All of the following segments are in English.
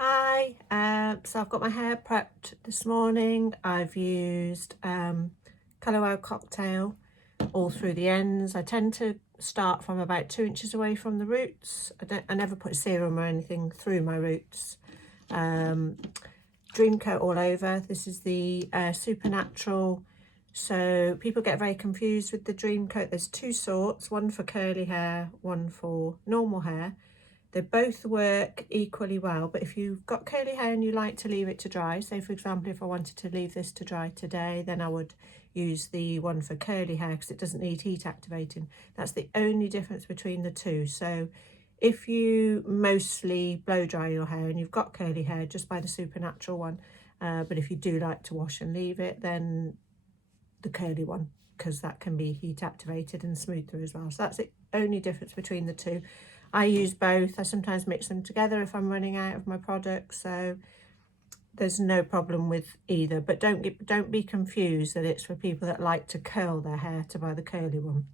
Hi, so I've got my hair prepped this morning. I've used Colour Wow Cocktail all through the ends. I tend to start from about 2 inches away from the roots. I never put serum or anything through my roots. Dream coat all over. This is the Supernatural. So people get very confused with the Dream coat. There's two sorts, one for curly hair, one for normal hair. They both work equally well, but if you've got curly hair and you like to leave it to dry, say for example if I wanted to leave this to dry today, then I would use the one for curly hair because it doesn't need heat activating. That's the only difference between the two. So if you mostly blow dry your hair and you've got curly hair, just buy the Supernatural one. But if you do like to wash and leave it, then the curly one, because that can be heat activated and smooth through as well. So that's the only difference between the two. I use both. I sometimes mix them together if I'm running out of my products, so there's no problem with either. But don't be confused that it's for people that like to curl their hair to buy the curly one.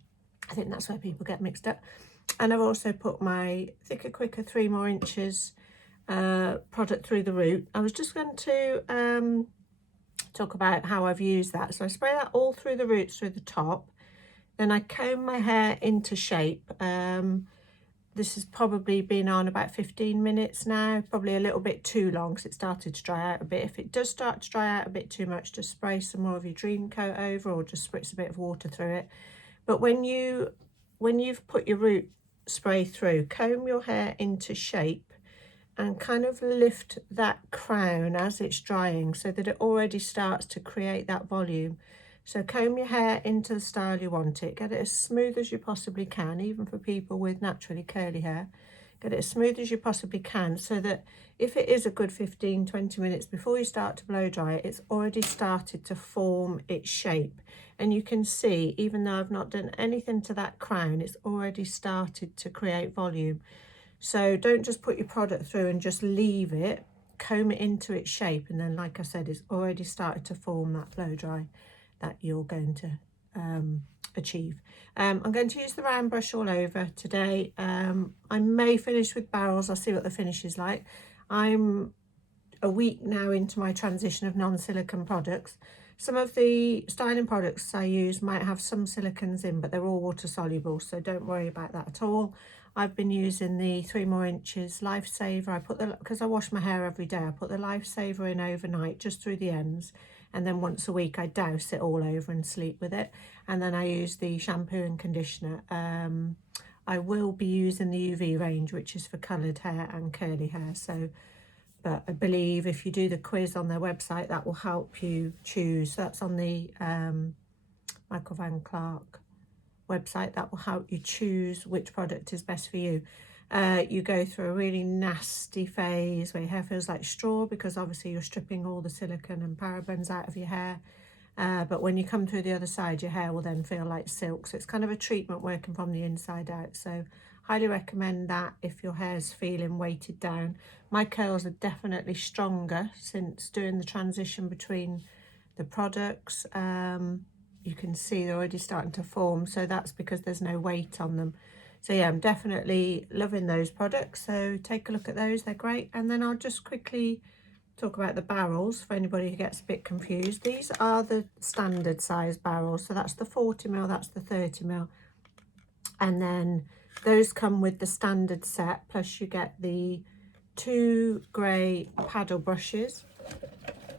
I think that's where people get mixed up. And I've also put my Thicker Quicker 3 more inches product through the root. I was just going to talk about how I've used that. So I spray that all through the roots, through the top. Then I comb my hair into shape. This has probably been on about 15 minutes now, probably a little bit too long because it started to dry out a bit. If it does start to dry out a bit too much, just spray some more of your Dream coat over or just spritz a bit of water through it. But when you've put your root spray through, comb your hair into shape and kind of lift that crown as it's drying so that it already starts to create that volume. So comb your hair into the style you want it. Get it as smooth as you possibly can, even for people with naturally curly hair. Get it as smooth as you possibly can so that if it is a good 15-20 minutes before you start to blow dry it, it's already started to form its shape. And you can see, even though I've not done anything to that crown, it's already started to create volume. So don't just put your product through and just leave it. Comb it into its shape, and then, like I said, it's already started to form that blow dry that you're going to achieve. I'm going to use the round brush all over today. I may finish with barrels. I'll see what the finish is like. I'm a week now into my transition of non-silicone products. Some of the styling products I use might have some silicons in, but they're all water soluble, so don't worry about that at all. I've been using the 3 more inches Lifesaver. I put because I wash my hair every day, I put the Lifesaver in overnight just through the ends, and then once a week I douse it all over and sleep with it. And then I use the shampoo and conditioner. I will be using the UV range, which is for coloured hair and curly hair. So, but I believe if you do the quiz on their website, that will help you choose. So that's on the Michael van Clarke website. That will help you choose which product is best for you. You go through a really nasty phase where your hair feels like straw because obviously you're stripping all the silicone and parabens out of your hair. But when you come through the other side, your hair will then feel like silk. So it's kind of a treatment working from the inside out. So highly recommend that if your hair's feeling weighted down. My curls are definitely stronger since doing the transition between the products. You can see they're already starting to form, so that's because there's no weight on them. So yeah, I'm definitely loving those products, so take a look at those, they're great. And then I'll just quickly talk about the barrels for anybody who gets a bit confused. These are the standard size barrels, so that's the 40mm, that's the 30mm, and then those come with the standard set, plus you get the 2 grey paddle brushes.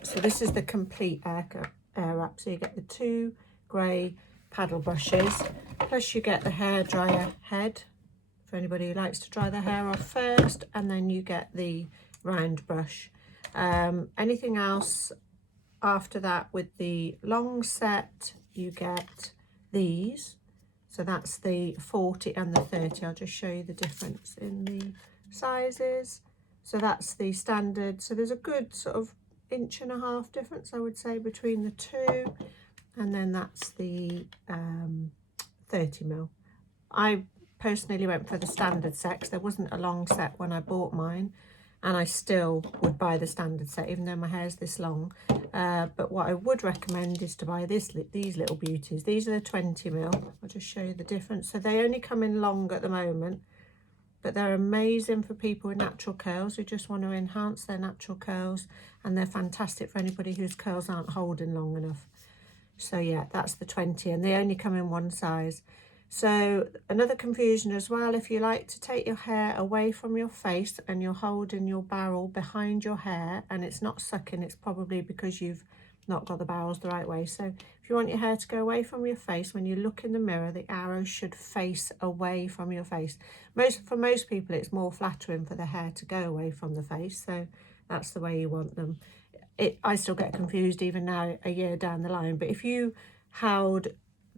So this is the complete air wrap, so you get the 2 grey paddle brushes, plus you get the hairdryer head for anybody who likes to dry their hair off first, and then you get the round brush. Anything else after that with the long set, you get these. So that's the 40 and the 30. I'll just show you the difference in the sizes. So that's the standard. So there's a good sort of 1.5 inch difference, I would say, between the two. And then that's the 30mm. I personally went for the standard set because there wasn't a long set when I bought mine, and I still would buy the standard set even though my hair's this long. But what I would recommend is to buy these little beauties. These are the 20mm. I'll just show you the difference. So they only come in long at the moment. but they're amazing for people with natural curls who just want to enhance their natural curls, and they're fantastic for anybody whose curls aren't holding long enough. So yeah, that's the 20, and they only come in one size. So another confusion as well, if you like to take your hair away from your face and you're holding your barrel behind your hair and it's not sucking, it's probably because you've not got the barrels the right way. So if you want your hair to go away from your face, when you look in the mirror, the arrow should face away from your face. For most people, it's more flattering for the hair to go away from the face, so that's the way you want them. I still get confused even now, a year down the line, but if you held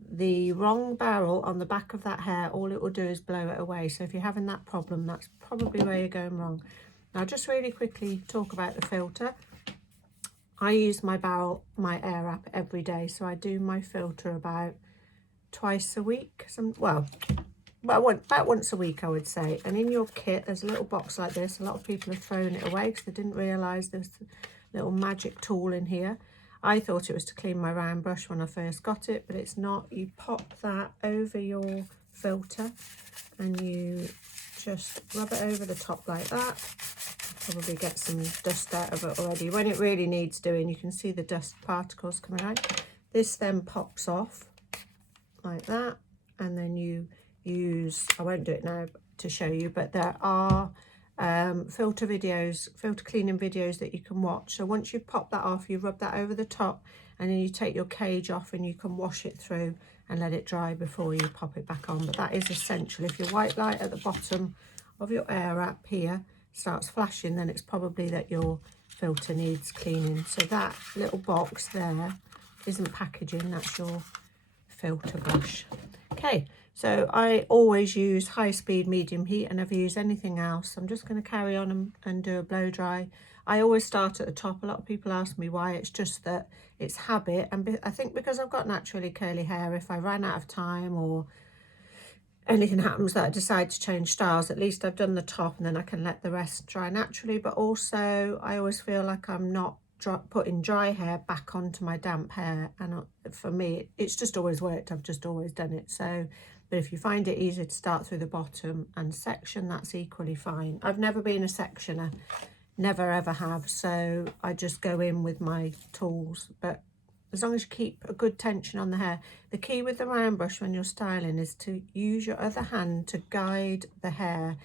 the wrong barrel on the back of that hair, all it will do is blow it away. So if you're having that problem, that's probably where you're going wrong. Now, just really quickly talk about the filter. I use my airwrap every day, so I do my filter about twice a week. About once a week, I would say. And in your kit, there's a little box like this. A lot of people have thrown it away because they didn't realise there's a little magic tool in here. I thought it was to clean my round brush when I first got it, but it's not. You pop that over your filter and you just rub it over the top like that. Probably get some dust out of it already. When it really needs doing, you can see the dust particles coming out. This then pops off like that, and then you use, I won't do it now to show you, but there are filter cleaning videos that you can watch. So once you pop that off, you rub that over the top, and then you take your cage off and you can wash it through and let it dry before you pop it back on. But that is essential. If your white light at the bottom of your airwrap here starts flashing, then it's probably that your filter needs cleaning. So that little box there isn't packaging, that's your filter brush. Okay, so I always use high speed medium heat. I never use anything else. I'm just going to carry on and do a blow dry. I always start at the top. A lot of people ask me why. It's just that it's habit, and I think because I've got naturally curly hair, if I ran out of time or anything happens that I decide to change styles, at least I've done the top and then I can let the rest dry naturally. But also I always feel like I'm not putting dry hair back onto my damp hair, and for me it's just always worked. I've just always done it. So, but if you find it easier to start through the bottom and section, that's equally fine. I've never been a sectioner, never ever have, so I just go in with my tools. But as long as you keep a good tension on the hair. The key with the round brush when you're styling is to use your other hand to guide the hair.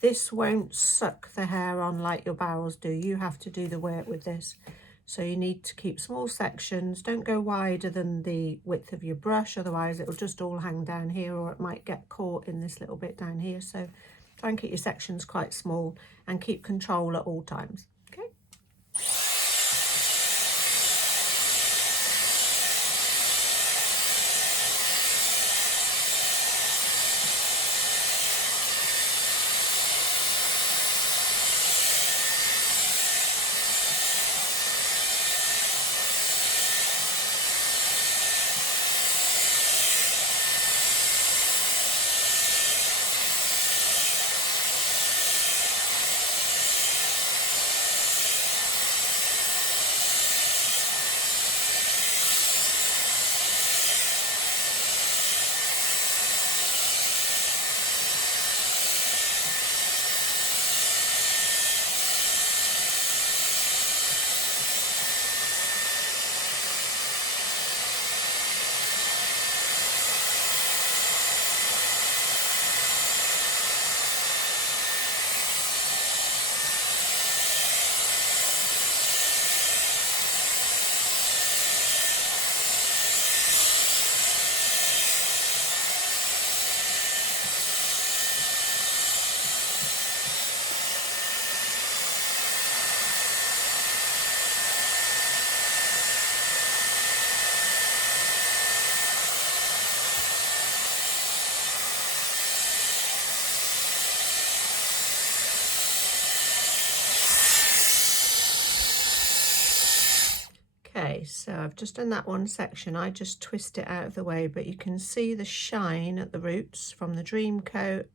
This won't suck the hair on like your barrels do. You have to do the work with this. So you need to keep small sections. Don't go wider than the width of your brush, otherwise it'll just all hang down here, or it might get caught in this little bit down here. So try and keep your sections quite small and keep control at all times. Okay. Okay, so I've just done that one section. I just twist it out of the way, but you can see the shine at the roots from the Dream Coat,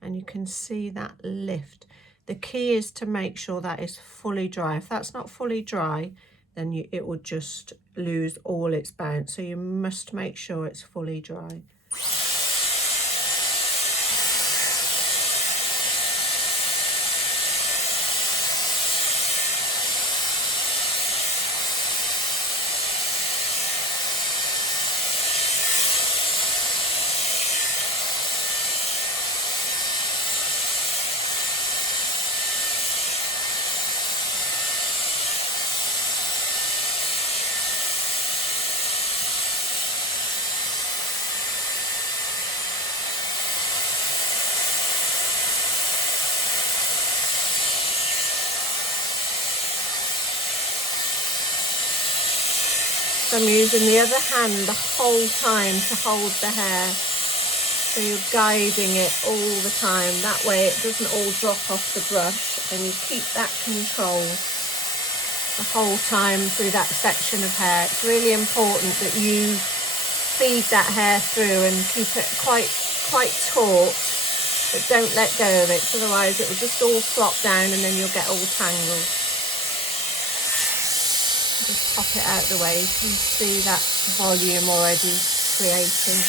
and you can see that lift. The key is to make sure that is fully dry. If that's not fully dry, then it will just lose all its bounce. So you must make sure it's fully dry. So I'm using the other hand the whole time to hold the hair. So you're guiding it all the time. That way it doesn't all drop off the brush, and you keep that control the whole time through that section of hair. It's really important that you feed that hair through and keep it quite taut, but don't let go of it, otherwise it will just all flop down and then you'll get all tangled. Just pop it out the way. You can see that volume already creating.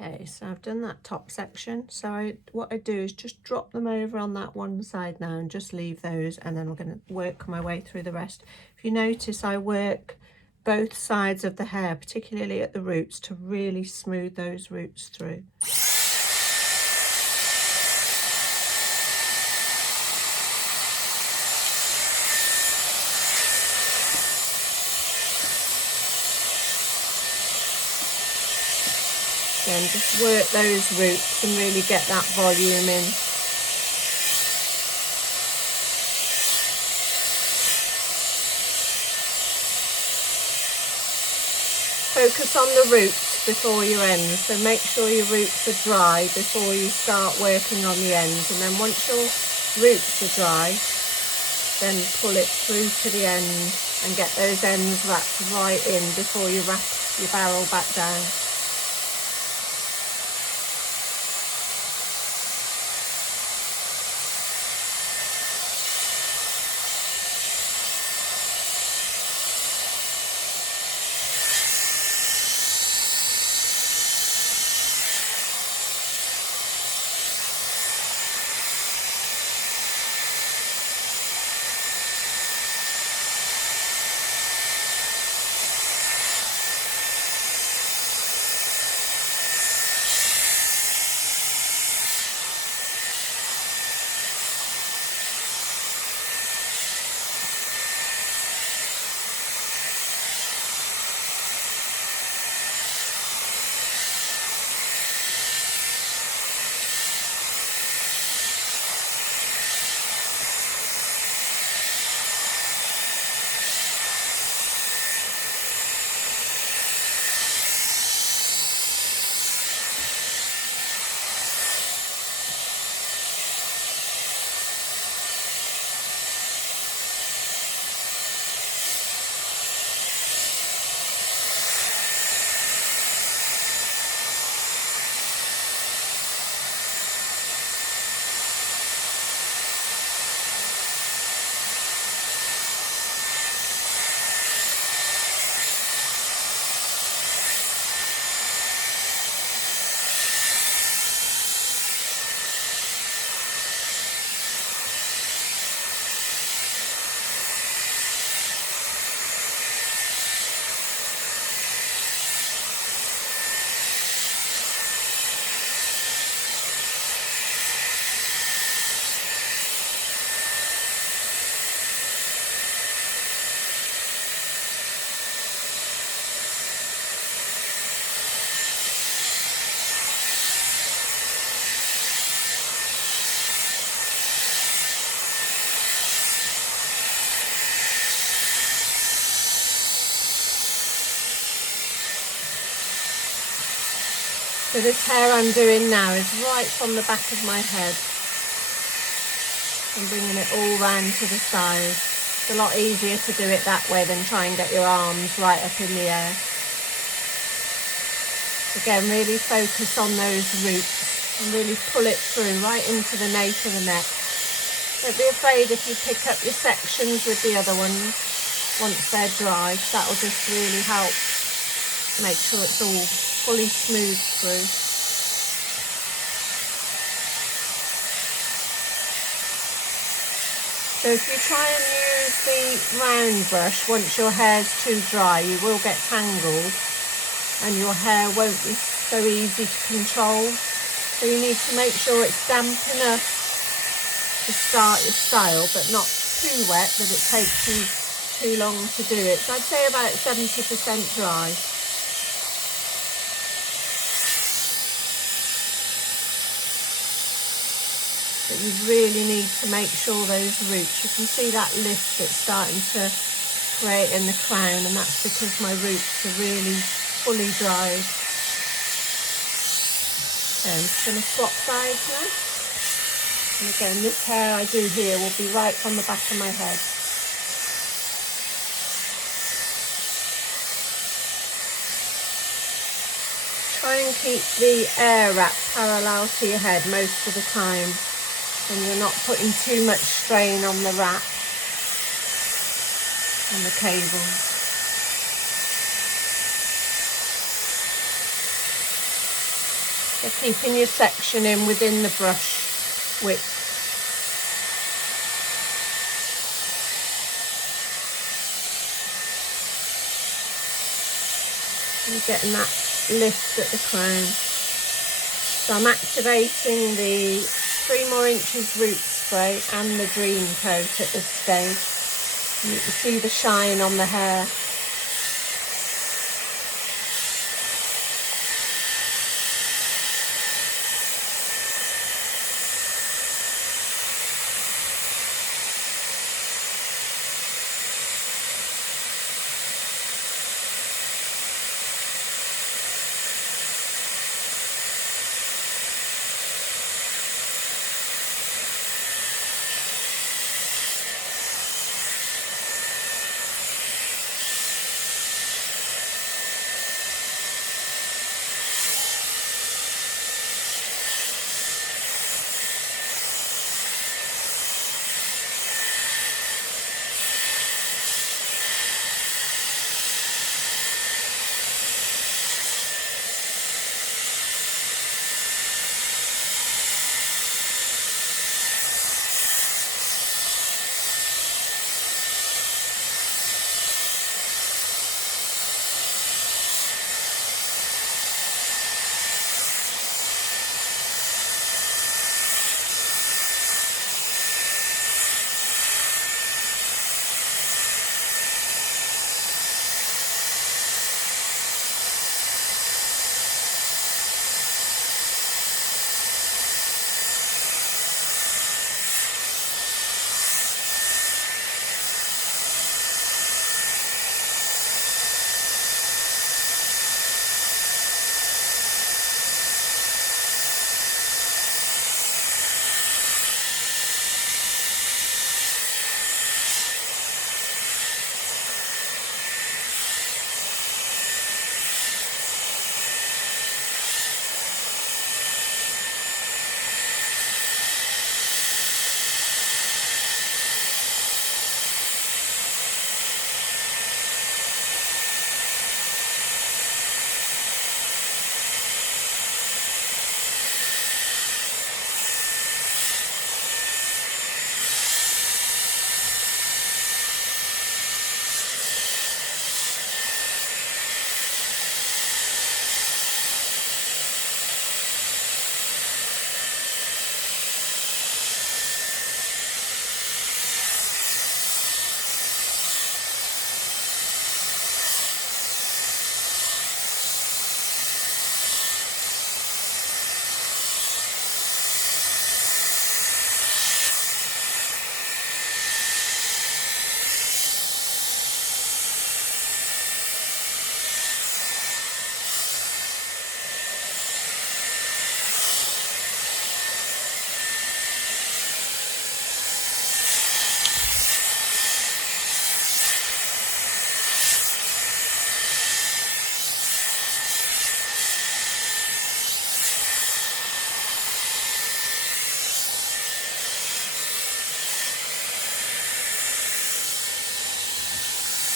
Okay, so I've done that top section. So what I do is just drop them over on that one side now and just leave those, and then I'm going to work my way through the rest. If you notice, I work both sides of the hair, particularly at the roots, to really smooth those roots through. Again, just work those roots and really get that volume in. Focus on the roots before your ends, so make sure your roots are dry before you start working on the ends, and then once your roots are dry, then pull it through to the end and get those ends wrapped right in before you wrap your barrel back down. So this hair I'm doing now is right from the back of my head. I'm bringing it all round to the side. It's a lot easier to do it that way than try and get your arms right up in the air. Again, really focus on those roots and really pull it through right into the nape of the neck. Don't be afraid if you pick up your sections with the other ones once they're dry. That'll just really help make sure it's all fully smooth through. So if you try and use the round brush once your hair's too dry, you will get tangled and your hair won't be so easy to control. So you need to make sure it's damp enough to start your style, but not too wet that it takes you too long to do it. So I'd say about 70% dry. But you really need to make sure those roots, you can see that lift that's starting to create in the crown, and that's because my roots are really fully dried. I'm just going to swap sides now. And again, this hair I do here will be right on the back of my head. Try and keep the air wrap parallel to your head most of the time, and you're not putting too much strain on the wrap and the cables. So keeping your section in within the brush width. You're getting that lift at the crown. So I'm activating the 3 more inches root spray and the dream coat at this stage. And you can see the shine on the hair.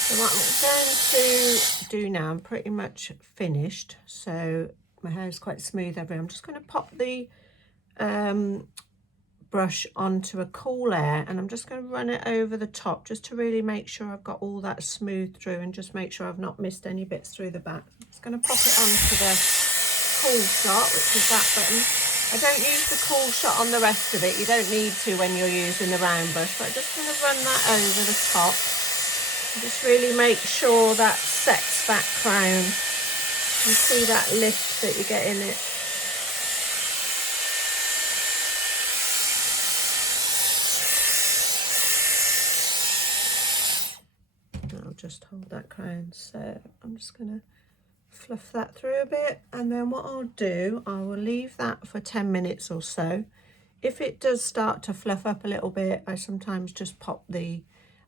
So what I'm going to do now, I'm pretty much finished, so my hair is quite smooth everywhere. I'm just going to pop the brush onto a cool air, and I'm just going to run it over the top just to really make sure I've got all that smooth through, and just make sure I've not missed any bits through the back. I'm just going to pop it onto the cool shot, which is that button. I don't use the cool shot on the rest of it. You don't need to when you're using the round brush, but I'm just going to run that over the top and just really make sure that sets that crown. You see that lift that you get in it. I'll just hold that crown, so I'm just going to fluff that through a bit, and then what I'll do, I will leave that for 10 minutes or so. If it does start to fluff up a little bit, I sometimes just pop the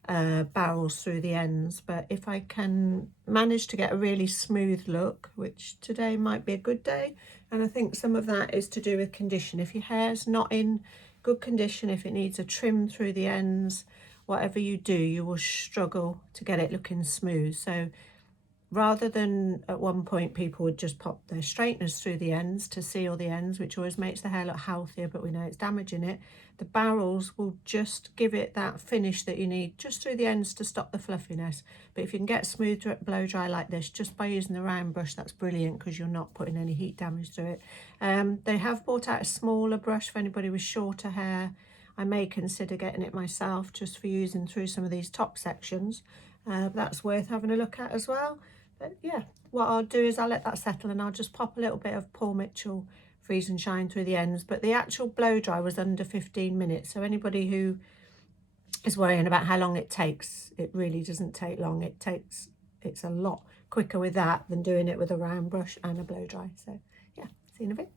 barrels through the ends, but if I can manage to get a really smooth look, which today might be a good day, and I think some of that is to do with condition. If your hair's not in good condition, if it needs a trim through the ends, whatever you do, you will struggle to get it looking smooth. So rather than at one point people would just pop their straighteners through the ends to seal the ends, which always makes the hair look healthier, but we know it's damaging it, the barrels will just give it that finish that you need just through the ends to stop the fluffiness. But if you can get smooth blow dry like this just by using the round brush, that's brilliant, because you're not putting any heat damage through it. They have brought out a smaller brush for anybody with shorter hair. I may consider getting it myself just for using through some of these top sections. That's worth having a look at as well. But yeah, what I'll do is I'll let that settle, and I'll just pop a little bit of Paul Mitchell Freeze and Shine through the ends. But the actual blow dry was under 15 minutes. So anybody who is worrying about how long it takes, it really doesn't take long. It's a lot quicker with that than doing it with a round brush and a blow dry. So yeah, see you in a bit.